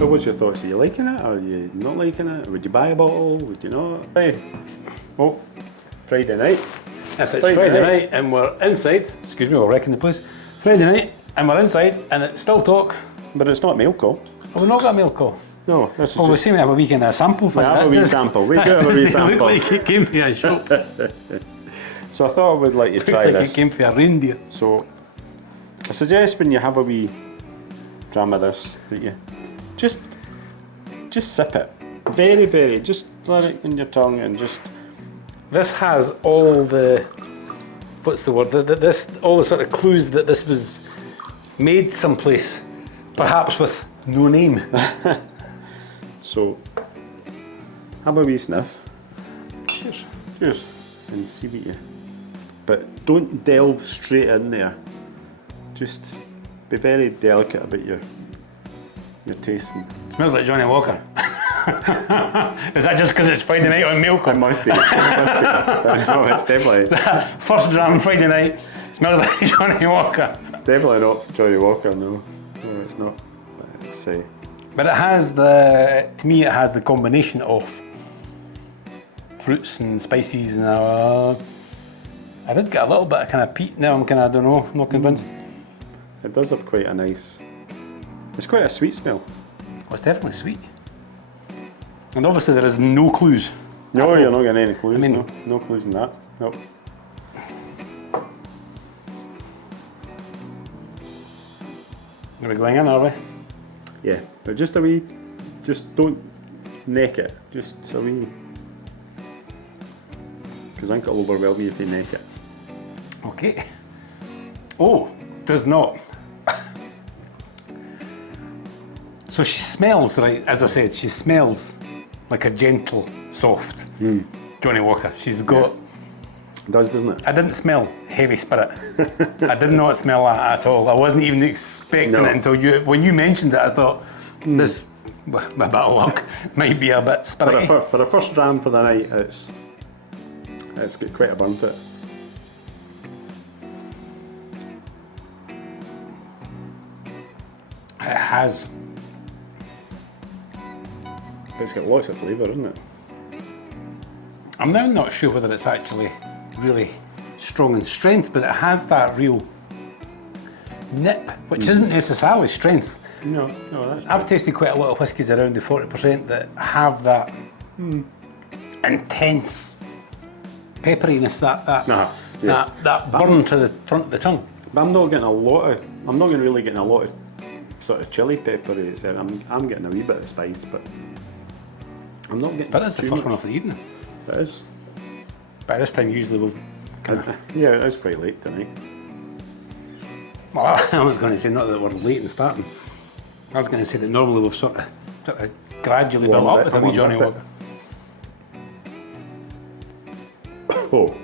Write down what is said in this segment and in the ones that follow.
What was your thoughts? Are you liking it? Or are you not liking it? Would you buy a bottle? Would you not? Hey, well, Friday night. If it's Friday night and we're inside, excuse me, we're wrecking the place. Friday night and we're inside and it's still talk. But it's not mail call. Oh, we've not got a mail call. No, this is Well, we seem to have a weekend of a sample for We have a wee sample. We do have a wee sample. It looked like it came from a shop. So I thought I would let you Looks try like this. it came from a reindeer. So I suggest when you have a wee dram of this that you just sip it. Very, very, just let it in your tongue and just. This has all the, what's the word? All the sort of clues that this was made someplace, perhaps with no name. So have a wee sniff. Cheers. Cheers. And see what you. But don't delve straight in there. Just be very delicate about your tasting. Smells like Johnny Walker. Is that just because it's Friday night on mail call? It must be. It must be. No, it's definitely. First dram Friday night, smells like Johnny Walker. It's definitely not Johnny Walker. No, no, it's not. But it's But it has to me, it has the combination of fruits and spices, and I did get a little bit of kind of peat. Now I'm kind of, I don't know, I'm not convinced. It does have quite a nice. It's quite a sweet smell. Oh, it's definitely sweet. And obviously there is no clues. No, you're not getting any clues. I mean, no clues in that. Nope. Are we going in, are we? Yeah, but just a wee. Just don't neck it. Just a wee. Because I think it'll overwhelm you if you neck it. Okay. Oh, does not. So she smells, right, as I said, she smells like a gentle, soft Johnny Walker. She's got... It does, doesn't it? I didn't smell heavy spirit. I did not smell that at all. I wasn't even expecting it until when you mentioned it, I thought, this, with a bit of luck, might be a bit spirity. For the first dram for the night, it's got quite a burn to it. It has. But it's got lots of flavour, isn't it? I'm now not sure whether it's actually really strong in strength, but it has that real nip, which isn't necessarily strength. No, that's. I've tasted quite a lot of whiskies around the 40% that have that intense pepperiness, that burn to the front of the tongue. But I'm not getting really getting a lot of sort of chili peppery. I'm getting a wee bit of spice, but I'm not getting. But it's the too first much. one of the evening. It is. By this time, usually we've Yeah, it is quite late tonight. Well, I was going to say not that we're late in starting. I was going to say that normally we've sort of gradually built up with a wee Johnny Walker. Oh.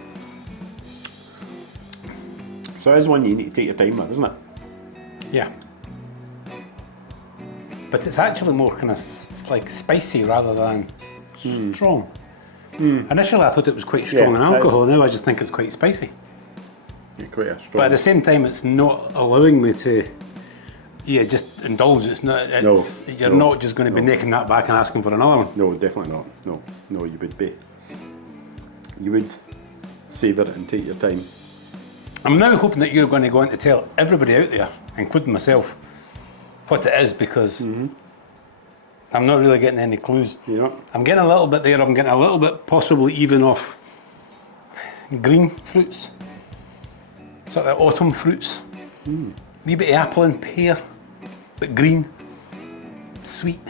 So it is one you need to take your time with, isn't it? Yeah. But it's actually more kind of like spicy rather than strong. Initially I thought it was quite strong in alcohol, now I just think it's quite spicy. You're quite a strong. But at the same time it's not allowing me to just indulge. It's not, you're not just going to be necking that back and asking for another one. No, definitely not. No, you would be. You would savour it and take your time. I'm now hoping that you're going to go on to tell everybody out there, including myself, what it is, because I'm not really getting any clues. Yeah. I'm getting a little bit there, I'm getting a little bit possibly even off green fruits, sort of autumn fruits. Wee bit of apple and pear, but green, sweet.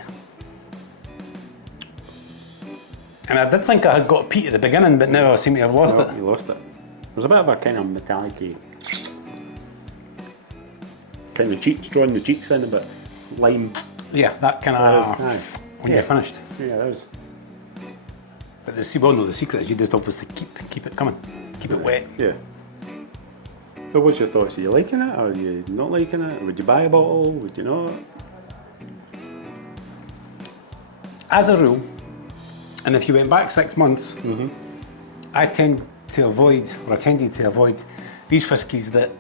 And I did think I had got peat at the beginning, but now I seem to have lost it. You lost it. There's a bit of a kind of metallic-y, kind of cheeks, drawing the cheeks in a bit, lime. Yeah, that kind of, when you're finished. Yeah, that was. But the secret is you just obviously keep it coming, keep it wet. Yeah. What was your thoughts? Are you liking it or are you not liking it? Would you buy a bottle? Would you not? As a rule, and if you went back 6 months, I tended to avoid these whiskies that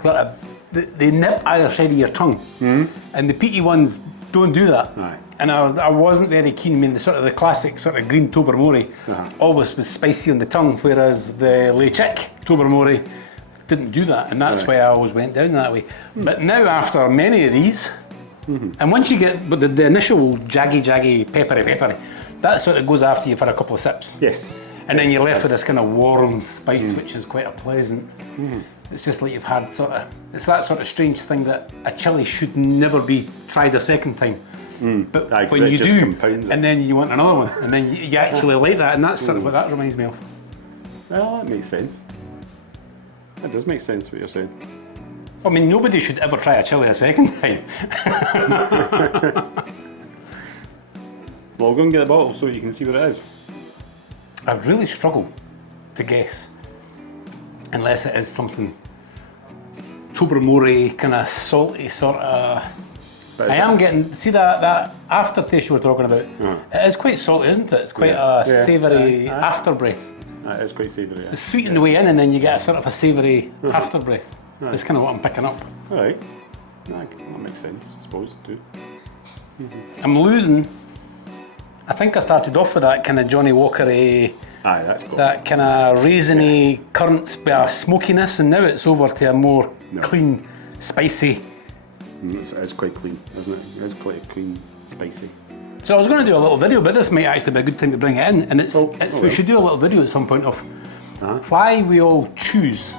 sort of, they nip either side of your tongue. And the peaty ones don't do that. Aye. And I wasn't very keen. I mean, the classic sort of green Tobermory always was spicy on the tongue, whereas the Lechik Tobermory didn't do that, and that's why I always went down that way. But now, after many of these, and once you get the initial jaggy, peppery, that sort of goes after you for a couple of sips. Yes. And then you're left with this kind of warm spice, which is quite a pleasant. It's just like you've had it's that sort of strange thing that a chili should never be tried a second time. But when you do, and then you want another one, and then you actually like that, and that's sort of what that reminds me of. Well, that makes sense. That does make sense what you're saying. I mean, nobody should ever try a chili a second time. Well, go and get the bottle so you can see what it is. I'd really struggle to guess, unless it is something Tobermory, kind of salty sort of. I am getting, see that aftertaste you were talking about, it is quite salty, isn't it? It's quite a savoury afterbreath. That is quite savoury. It's sweet in the way in, and then you get a sort of a savoury afterbreath. That's kind of what I'm picking up. Alright, that makes sense, I suppose, too. I'm losing. I think I started off with that kind of Johnny Walker-y, that's cool. that kind of raisiny currants with a smokiness, and now it's over to a more clean, spicy. It's quite clean, isn't it? It is quite clean, spicy. So I was going to do a little video, but this might actually be a good time to bring it in, and we should do a little video at some point of why we all choose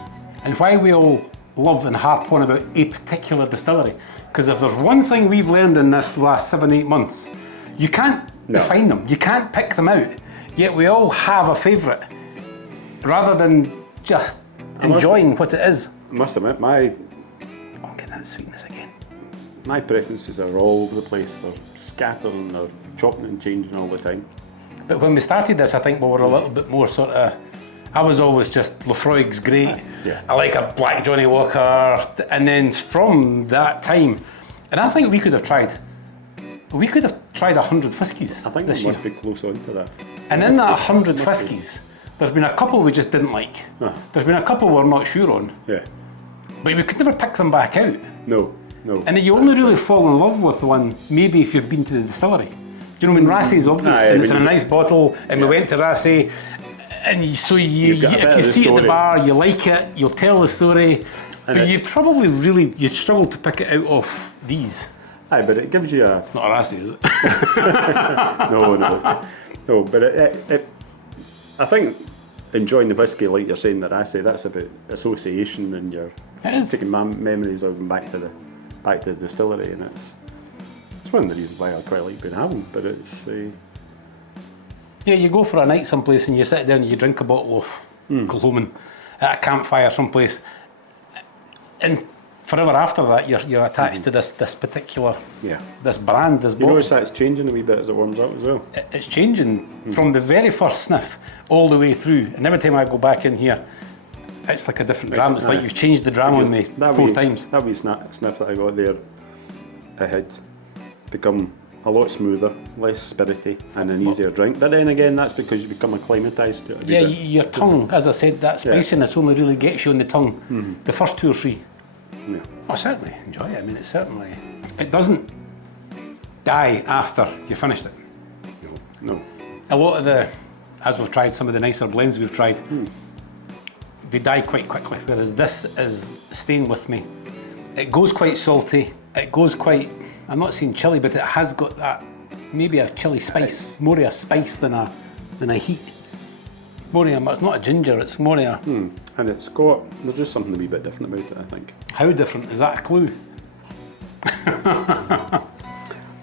and why we all love and harp on about a particular distillery. Because if there's one thing we've learned in this last 7-8 months, you can't define them, you can't pick them out, yet we all have a favourite, rather than just enjoying what it is. I must admit, I'm getting that sweetness again. My preferences are all over the place. They're scattering, they're chopping and changing all the time. But when we started this, I think we were a little bit more sort of, I was always just Lefroyg's great. I like a black Johnny Walker, and then from that time, and I think we could have tried 100 whiskies. I think this we year. must be close on to that. And in that 100 whiskies, there's been a couple we just didn't like. There's been a couple we're not sure on. Yeah. But we could never pick them back out. No. And you only really fall in love with one maybe if you've been to the distillery. Do you know what I mean? Rassie's obvious, and it's in a nice bottle, and we went to Rassie, and if you see it at the bar, you like it, you'll tell the story, but you probably you'd struggle to pick it out of these. Aye, but it gives you a... It's not a Rassie, is it? No, it's not. No, but I think enjoying the whiskey, like you're saying that Rassie, that's about association, and you're taking memories of them back to the distillery, and it's one of the reasons why I quite like Bunhaven, but it's... Yeah, you go for a night someplace and you sit down and you drink a bottle of Kilchoman at a campfire someplace, and forever after that you're attached to this particular this brand, this bottle. You notice that it's changing a wee bit as it warms up as well? It's changing from the very first sniff all the way through, and every time I go back in here it's like a different dram. It's like you've changed the dram on me 4 times. That wee sniff that I got there, it had become a lot smoother, less spirity, and an easier drink. But then again, that's because you become acclimatised to it. Yeah, your tongue, as I said, that spiciness only really gets you on the tongue the first 2 or 3. Yeah. I certainly enjoy it. I mean, it doesn't die after you finished it. No. A lot of as we've tried some of the nicer blends we've tried, they die quite quickly, whereas this is staying with me. It goes quite salty, it goes quite, I'm not saying chilly, but it has got that, maybe a chilly spice, more of a spice than a heat. It's not a ginger, it's more of a... And there's just something a wee bit different about it, I think. How different? Is that a clue?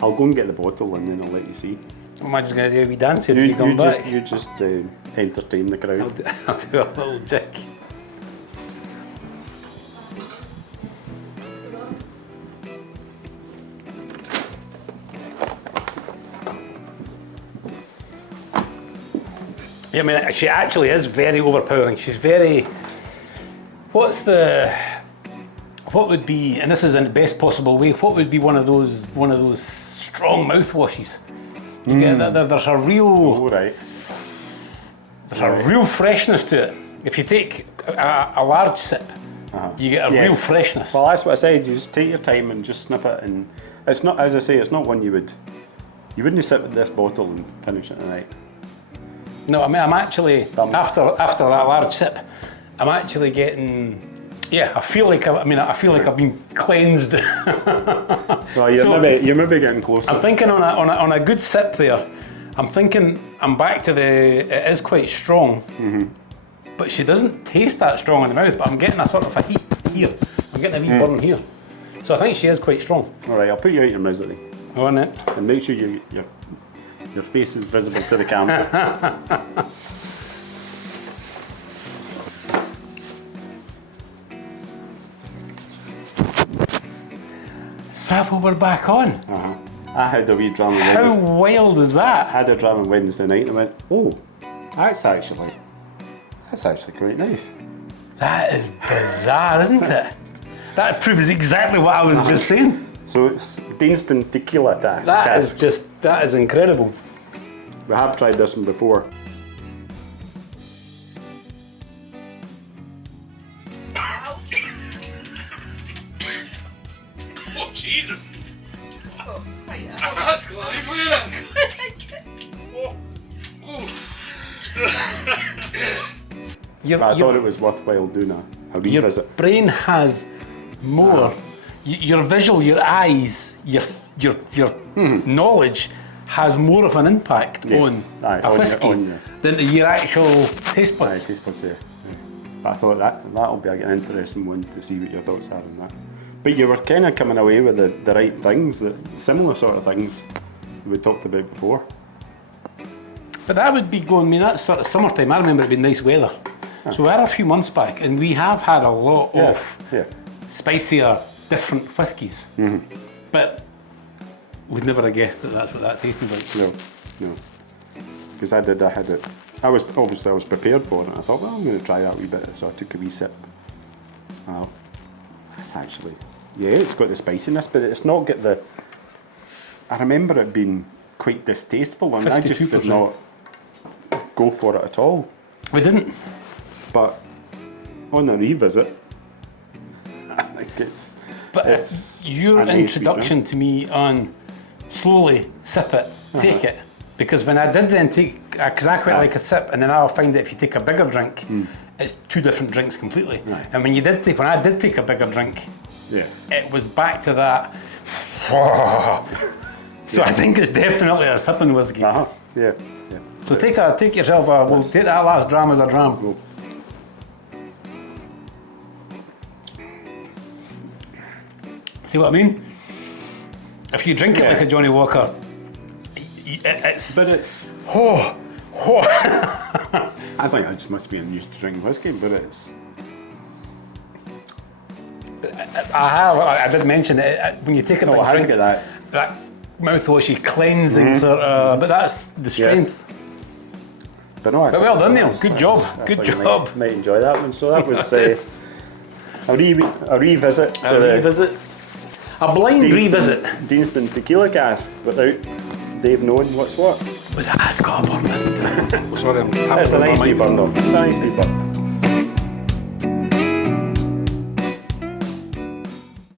I'll go and get the bottle and then I'll let you see. Am I just going to do a wee dance here when you come back? You just entertain the crowd. I'll do a little jig. Yeah, I mean, she actually is very overpowering. She's very... What would be, and this is in the best possible way, what would be one of those strong mouthwashes? You get that there's a real... There's a real freshness to it. If you take a large sip, you get a real freshness. Well, that's what I said. You just take your time and just snip it, and It's not, as I say, it's not one you wouldn't sit with this bottle and finish it tonight. No, I mean, I'm actually, after that large sip, I'm actually getting, I feel like I've been cleansed. Well, you're maybe getting closer. I'm thinking on a good sip there, I'm thinking I'm back to it is quite strong, but she doesn't taste that strong in the mouth, but I'm getting a sort of a heat here. I'm getting a wee burn here. So I think she is quite strong. All right, I'll put you out your misery. On it. And make sure your face is visible to the camera. Sabo, we're back on. I had a wee drama How Wednesday. wild is that? I had a drama Wednesday night and I went, oh, that's actually quite nice. That is bizarre, isn't it? That proves exactly what I was just saying. So it's Deanston Tequila Task. That is incredible. We have tried this one before. Oh, Jesus! Oh, hiya. That's lively, I thought it was worthwhile doing a Your revisit. brain has more. Your visual, your eyes, your knowledge has more of an impact on a whiskey than your actual taste buds. Taste buds, yeah. But I thought that'll be an interesting one to see what your thoughts are on that. But you were kind of coming away with the right things, the similar sort of things we talked about before. But that would be going, I mean, that's sort of summertime. I remember it being nice weather. So we had a few months back and we have had a lot of spicier, different whiskies. But we'd never have guessed that that's what that tasted like. No. Because I had it. I was prepared for it. I thought, well, I'm going to try that a wee bit. So I took a wee sip. Well, that's actually, it's got the spiciness, but it's not got the. I remember it being quite distasteful, and I just did not go for it at all. We didn't. But on a revisit, I think it's. But your introduction to me on slowly sip it, take it, because when I did then take, because I quite like a sip, and then I'll find that if you take a bigger drink, it's two different drinks completely. Right. And when I did take a bigger drink, it was back to that. So I think it's definitely a sipping whiskey. Yeah. So take yourself we'll take that last dram as a dram. Cool. See what I mean? If you drink it like a Johnny Walker, it's. But it's. I think I just must be used to drinking whiskey, but it's. I did mention it when you take a big drink. That Mouthwashy cleansing sort of, but that's the strength. But no, well done, Neil. Good job. Good job. Might enjoy that one. So that was a revisit a blind revisit. Deanston Tequila Cask without Dave knowing what's what. But that's got a burn, isn't it? Sorry, I'm It's a nice wee burn though. It's a nice wee burn.